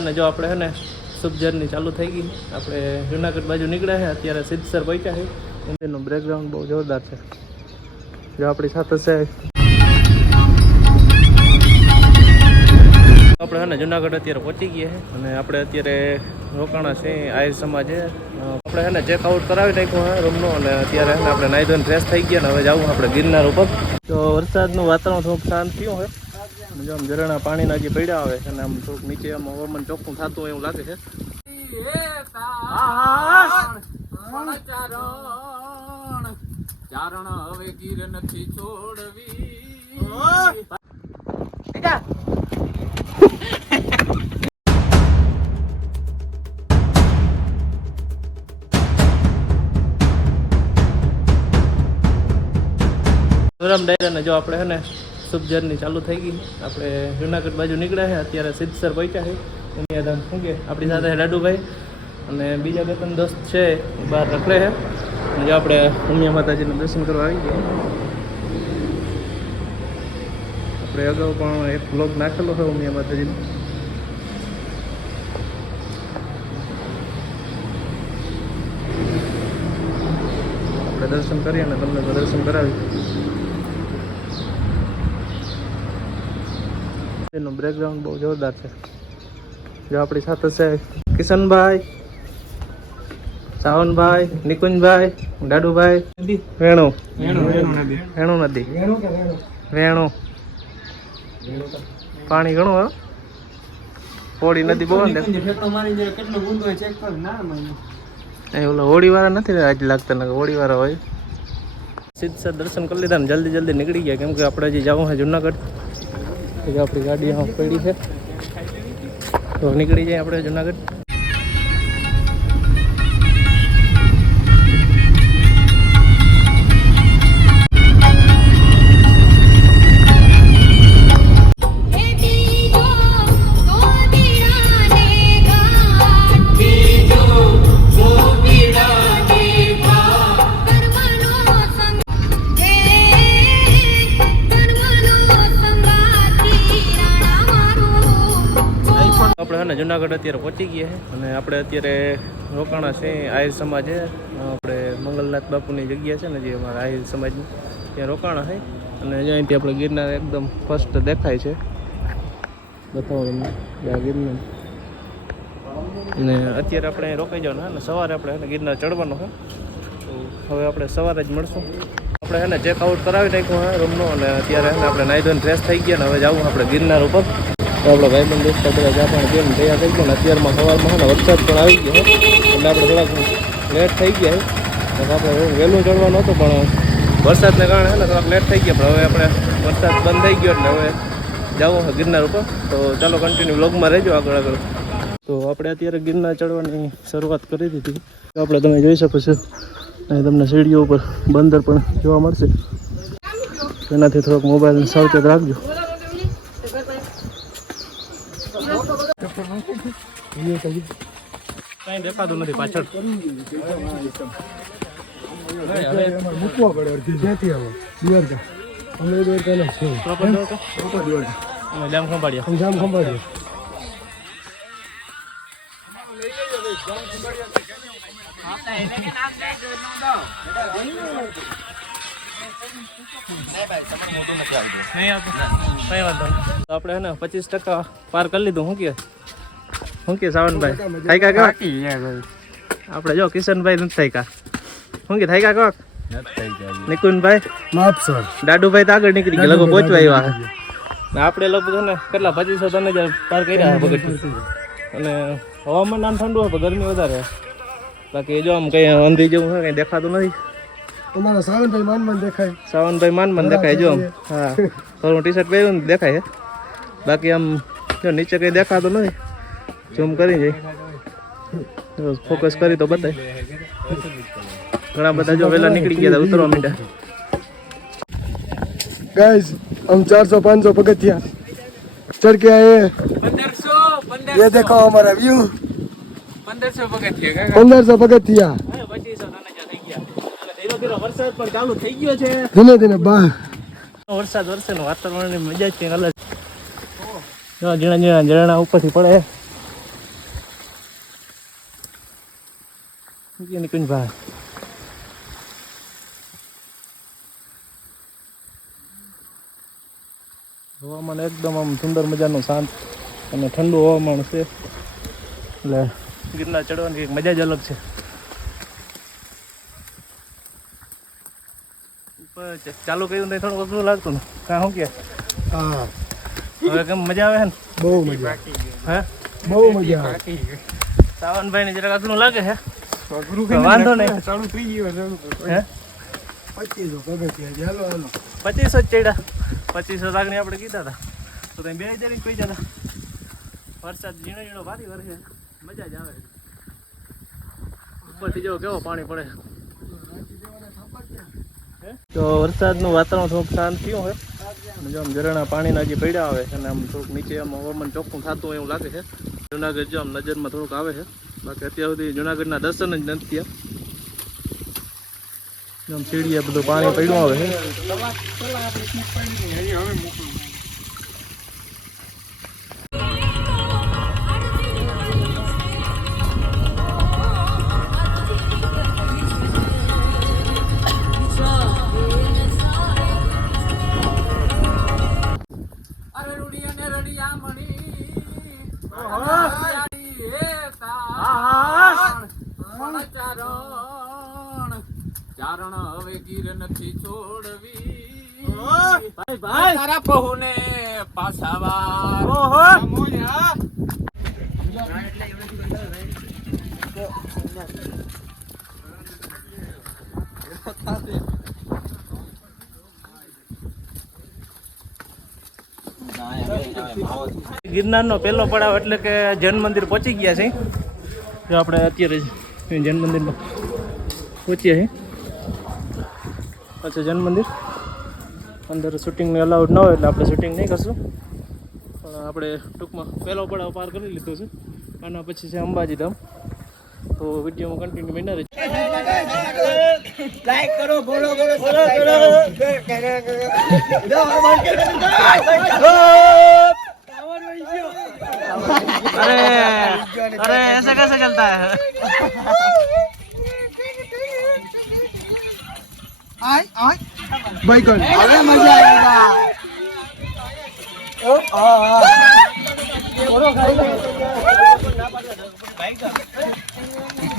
અને જો આપણે હે ને શુભ જર્ની ચાલુ થઈ ગઈ. આપણે જુનાગઢ બાજુ નીકળ્યા છે. અત્યારે સિદ્ધસર પહોંચ્યા છે. એનું બેકગ્રાઉન્ડ બહુ જોરદાર છે. જો આપણી સાથે છે આપણે હે ને જુનાગઢ અત્યારે પહોંચી ગયા છે અને આપણે અત્યારે રોકાણા છે આહિર સમાજે. આપણે હે ને ચેકઆઉટ કરાવી નાખ્યું હે રૂમનો અને અત્યારે હે ને આપણે નાહી ધોઈને ફ્રેશ થઈ ગયા ને હવે જવું આપણે ગિરનાર ઉપર. તો વરસાદનું વાતાવરણ થોડુંક શાંત થયું હોય. જો આમ ઝરણા પાણીના જે પડ્યા આવે છે અને આમ થોડુંક નીચે આમ હવામાન ચોખ્ખું થતું હોય એવું લાગે છે. ચારણ હવે ગીર નથી છોડવી. ને જો આપણે હે ને શુભ જર્ની ચાલુ થઈ ગઈ. આપણે જુનાગઢ બાજુ નીકળ્યા છે. અત્યારે સિદ્ધસર પહોંચ્યા છે. ઉમિયાધામ શું કે આપણી સાથે લાડુભાઈ અને બીજા બે ત્રણ દોસ્ત છે બહાર રખડે છે. અને જો આપણે ઉમિયા માતાજીનું દર્શન કરવા આવી ગયા. આપણે અગાઉ પણ એક બ્લોગ નાખેલો છે ઉમિયા માતાજીનો. આપણે દર્શન કરીએ અને તમને દર્શન કરાવી. એનું બેકગ્રાઉન્ડ બહુ જોરદાર છે. જો આપણી સાથે છે કિશનભાઈ, સાવનભાઈ, નિકુંજભાઈ, દાડુભાઈ, વેણુ નદી વેણુ પાણી ઘણું હવે હોળી નદી બહુ ને ઓલા હોળી વાળા નથી આજ લાગતા ને હોળી વાળા હોય. સિદ્ધસર દર્શન કરી લીધા ને જલ્દી નીકળી ગયા કેમ કે આપણે હજી જવું છે જુનાગઢ. આપણી ગાડી પડી છે તો નીકળી જાય આપણે જુનાગઢ. આપણે જુનાગઢ અત્યારે પહોંચી ગયા છે અને આપણે અત્યારે રોકાણા છે આહિર સમાજે. આપણે મંગલનાથ બાપુની જગ્યા છે ને જે અમારા આહિર સમાજની ત્યાં રોકાણા છે. અને અહીંથી આપણે ગિરનાર એકદમ ફર્સ્ટ દેખાય છે. બતાવો તમને ગિરનાર. અને અત્યારે આપણે અહીં રોકાઈ જવાનું અને સવારે આપણે ગિરનાર ચડવાનું છે. તો હવે આપણે સવારે જ મળશું. આપણે છે ને ચેકઆઉટ કરાવી નાખ્યું છે રૂમનો અને અત્યારે આપણે નાહી ધોઈને ફ્રેશ થઈ ગયા ને હવે જવું આપણે ગિરનાર ઉપર. તો આપણા ભાઈબંધ દોસ્તો બધા ચા પાણી પીને તૈયાર થઈ ગયા ને અત્યારમાં સવારમાં છે ને વરસાદ પણ આવી ગયો એટલે આપણે થોડાક લેટ થઈ ગયા છે. આપણે વહેલું ચડવાનું હતું પણ વરસાદને કારણે છે ને થોડાક લેટ થઈ ગયા. પણ હવે આપણે વરસાદ બંધ થઈ ગયો એટલે હવે જવું છે ગિરનાર ઉપર. તો ચાલો કન્ટિન્યુ વ્લોગમાં રહેજો આગળ. તો આપણે અત્યારે ગિરનાર ચડવાની શરૂઆત કરી દીધી. આપણે તમે જોઈ શકો છો અહીં તમને સીડીઓ ઉપર બંદર પણ જોવા મળશે. તેનાથી થોડોક મોબાઈલ સાવચેત રાખજો. કઈ દેખાતું નથી પાછળ. મૂકવા પડે ક્યાંથી આવો જામ ખંભાળ્યા. આપણે હે ને 25% પાર કરી લીધું. શું કે સાવનભાઈ થાય કા આપણે જો કિશનભાઈ નથી થાય કા શું કે થાય કા નિકુંજભાઈ દાડુભાઈ તો આગળ નીકળી ગયા લગભગ પહોંચવા આવ્યા. આપણે લગભગ ને કેટલા 2500 પાર કર્યા પગથિયું. અને હવામાન આમ ઠંડુ હોય પણ ગરમી વધારે. બાકી જો આમ કઈ અંધી જેવું હોય કઈ દેખાતું નથી. તમારા સાવનભાઈ માન દેખાય જો. હા થોડું ટી-શર્ટ પહેર્યું ને દેખાય છે. બાકી આમ જો નીચે કઈ દેખાતું નથી. ઝૂમ કરી જાય ફોકસ કરી તો બતાય. ઘણા બધા જો વહેલા નીકળી ગયા હતા ઉતરવા માંડ્યા. गाइस हम 400-500 पगथिया चढ़ के आए हैं. 1500 ये देखो हमारा व्यू. 1500 पगथिया વરસાદ પણ ચાલુ થઈ ગયો છે ધીમે ધીમે. વરસાદ વરસેનું વાતાવરણની મજા જ કંઈક અલગ. ઝીણા ઝીણા ઝરણા ઉપરથી પડે નિકુંજભાઈ હવામાન એકદમ આમ સુંદર મજાનું શાંત અને ઠંડુ હવામાન છે એટલે ગિરનાર ચડવાની કંઈક મજા જ અલગ છે. ઉપર ચાલુ કર્યું ને થોડું અઘરું લાગતું ને કાં શું કે હા હવે કેમ મજા આવે છે ને? બહુ મજા હે બહુ મજા આવે. સાવનભાઈ ને જરાક અઘરું લાગે છે. વાંધો નહીં. ચાલુ થઈ ગયું હે 25 પગથિયા હાલો હાલો 25 જ ચડ્યા 25 લાગણી આપણે કીધા હતા તો તમે 2000 કોઈ જતા વરસાદ ઝીણો ઝીણો ભારી વરસે મજા જ આવે. ઉપરથી જો કેવો પાણી પડે. તો વરસાદનું વાતાવરણ થોડુંક શાંત થયું હોય જો આમ ઝરણા પાણીના જે પડ્યા આવે છે અને આમ થોડુંક નીચે આમ હવામાન ચોખ્ખું થતું હોય એવું લાગે છે. જુનાગઢ જો આમ નજરમાં થોડુંક આવે છે બાકી અત્યાર સુધી જુનાગઢના દર્શન જ નથી થયા. આમ સીડીએ બધું પાણી પડ્યું આવે છે. ચારણ હવે ગીર નથી છોડવી તારા પહુને પાછાવા ગિરનારનો પહેલો પડાવ એટલે કે જૈન મંદિર પહોંચી ગયા છે. જો આપણે અત્યારે જૈન મંદિરમાં પહોંચ્યા છીએ. અચ્છા જૈન મંદિર અંદર શૂટિંગને અલાઉડ ન હોય એટલે આપણે શૂટિંગ નહીં કરશું પણ આપણે ટૂંકમાં પહેલો પડાવ પાર કરી લીધો છે. આના પછી છે અંબાજી ધામ. તો વિડીયોમાં કન્ટિન્યુ બન્યા રહેજો. લાઈક કરો ફોલો કરો अरे अरे ऐसे कैसे चलता है? ભાઈ કોણ હવે મજા આવેગા.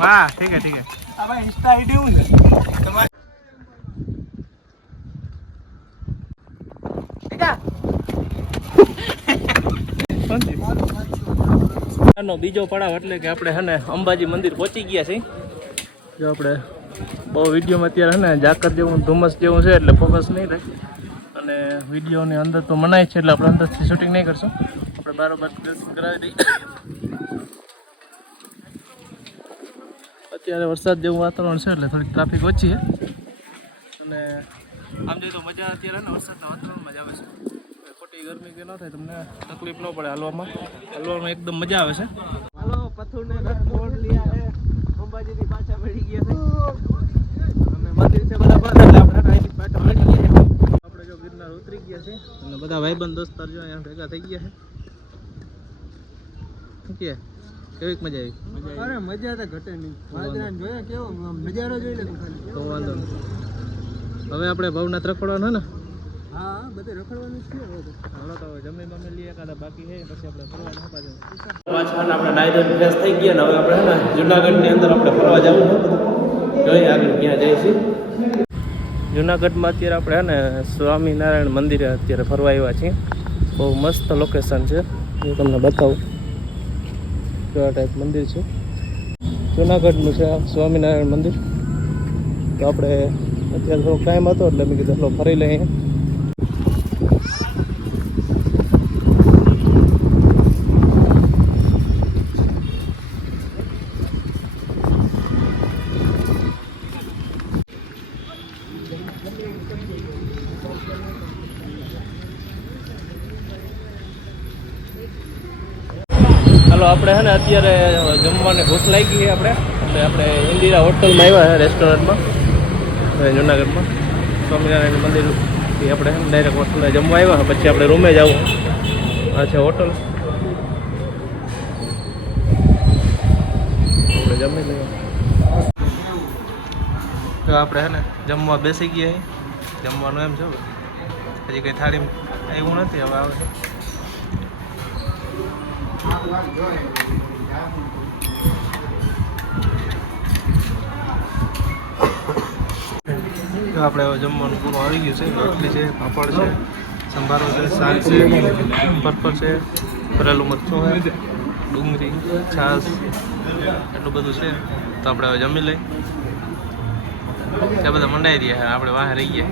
वाह ठीक है ठीक है. હવે ઇન્સ્ટા આઈડી હું ને નો બીજો પડાવ એટલે કે આપણે હે ને અંબાજી મંદિર પહોંચી ગયા છીએ. જો આપણે બહુ વિડીયોમાં અત્યારે હે ને ઝાકર જેવું ધુમ્મસ જેવું છે એટલે ફોકસ નહીં રહે અને વિડીયોની અંદર તો મનાય છે એટલે આપણે અંદરથી શૂટિંગ નહીં કરશું. આપણે બારોબાર દર્શન કરાવી દઈએ. અત્યારે વરસાદ જેવું વાતાવરણ છે એટલે થોડીક ટ્રાફિક ઓછી છે અને આમ જોઈએ તો મજા અત્યારે ને વરસાદના વાતાવરણમાં જ આવે છે. ખોટી ગરમી કે ન થાય તમને તકલીફ ન પડે હલવામાં એકદમ મજા આવે છે. હાલો પથ્થરને રોડ લીયા હે અંબાજીની પાછા મળી ગયા છે અને મંદિર છે બધા બંધ એટલે આપણે અહીંથી પાછા મળી ગયા છે. આપણે જો ગિરનાર ઉતરી ગયા છે અને બધા ભાઈબંધ દોસ્તાર જો અહીંયા ભેગા થઈ ગયા છે. શું કે કેવી મજા આવી? અરે મજા તો ઘટે નહીં. વાદરાને જોયા કેવો નજારો જોઈ લે તું ખાલી. તો વાંધો નહીં. હવે આપણે ભવનાથ રખડવાનો ને? હા બધે રખડવાનું જ છે. હાલો તો જમી બમી લઈએ એકાદા બાકી છે પછી આપણે ફરવા પાછા આપણે નાઈધર ફ્રેશ થઈ ગયા ને હવે આપણે હે ને જુનાગઢની અંદર આપણે ફરવા જવું છે. જોઈએ આગળ ક્યાં જઈએ છીએ. જુનાગઢમાં અત્યારે આપણે હે ને સ્વામિનારાયણ મંદિરે અત્યારે ફરવા આવ્યા છીએ. બહુ મસ્ત લોકેશન છે હું તમને બતાવું. કેવા ટાઈપ મંદિર છે જુનાગઢનું છે સ્વામિનારાયણ મંદિર. તો આપણે અત્યારે થોડો ટાઈમ હતો એટલે મેં કીધું એટલો ફરી લઈએ. ચાલો આપણે હે ને અત્યારે જમવાની ભૂખ લાગી છે આપણે એટલે આપણે ઇન્દિરા હોટલમાં આવ્યા છે રેસ્ટોરન્ટમાં જુનાગઢમાં સ્વામિનારાયણ મંદિરથી આપણે ડાયરેક્ટ હોટલમાં જમવા આવ્યા પછી આપણે રૂમે જ આવું. આ છે હોટલ આપણે જમી લઈએ. તો આપણે હે ને જમવા બેસી ગયા છીએ. જમવાનું એમ છે હજી કંઈ થાળી એવું નથી, હવે આવે છે. તો આપણે હવે જમવાનું પૂરું આવી ગયું છે. રોટલી છે, પાપડ છે, સંભારો છે, શાક છે, પરપર છે, ભરેલું મરચું છે, ડુંગળી, છાશ, એટલું બધું છે. તો આપણે હવે જમી લઈએ. ત્યાં બધા મંડાઈ રહ્યા, આપણે વાહ રહી ગયા.